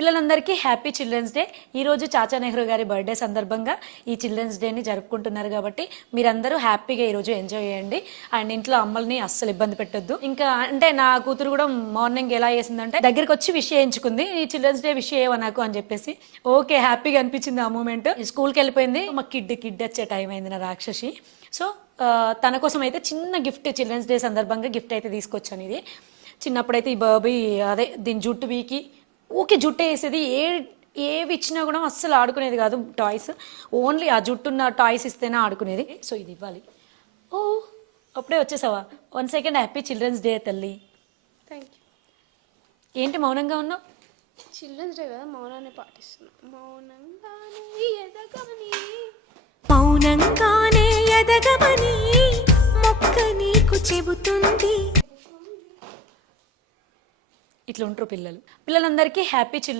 పిల్లలందరికీ happy children's day. ఈరోజు చాచా నెహ్రూ గారి బర్త్డే సందర్భంగా ఈ చిల్డ్రన్స్ డేని జరుపుకుంటున్నారు కాబట్టి మీరందరూ హ్యాపీగా ఈరోజు ఎంజాయ్ చేయండి. అండ్ ఇంట్లో అమ్మల్ని అస్సలు ఇబ్బంది పెట్టొద్దు. ఇంకా అంటే నా కూతురు కూడా మార్నింగ్ ఎలా చేసిందంటే దగ్గరికి వచ్చి విష్ చేయించుకుంది, ఈ చిల్డ్రన్స్ డే విష్ చేయవా నాకు అని చెప్పేసి. ఓకే, హ్యాపీగా అనిపించింది ఆ మూమెంట్. స్కూల్కి వెళ్ళిపోయింది. మా కిడ్ వచ్చే టైం అయింది నా రాక్షసి. సో తన కోసం అయితే చిన్న గిఫ్ట్ చిల్డ్రన్స్ డే సందర్భంగా గిఫ్ట్ అయితే తీసుకొచ్చాను. ఇది చిన్నప్పుడైతే ఈ బాబీ అదే దీని జుట్టు వీకి ఊకే జుట్టు వేసేది, ఏవి ఇచ్చినా కూడా అస్సలు ఆడుకునేది కాదు. టాయ్స్ ఓన్లీ ఆ జుట్టున్న టాయ్స్ ఇస్తేనే ఆడుకునేది. సో ఇది ఇవ్వాలి. ఓ అప్పుడే వచ్చేసావా? 1 సెకండ్. హ్యాపీ చిల్డ్రన్స్ డే తల్లి. Thank you. ఏంటి మౌనంగా ఉన్నావు? చిల్డ్రన్స్ డే కదా, మౌనాన్ని పాటిస్తున్నా. మౌనంగానే ఎదగమని మొక్క నీకు చెబుతుంది. ఇట్లా ఉంటారు పిల్లలు. పిల్లలందరికీ హ్యాపీ చిల్డ్రన్స్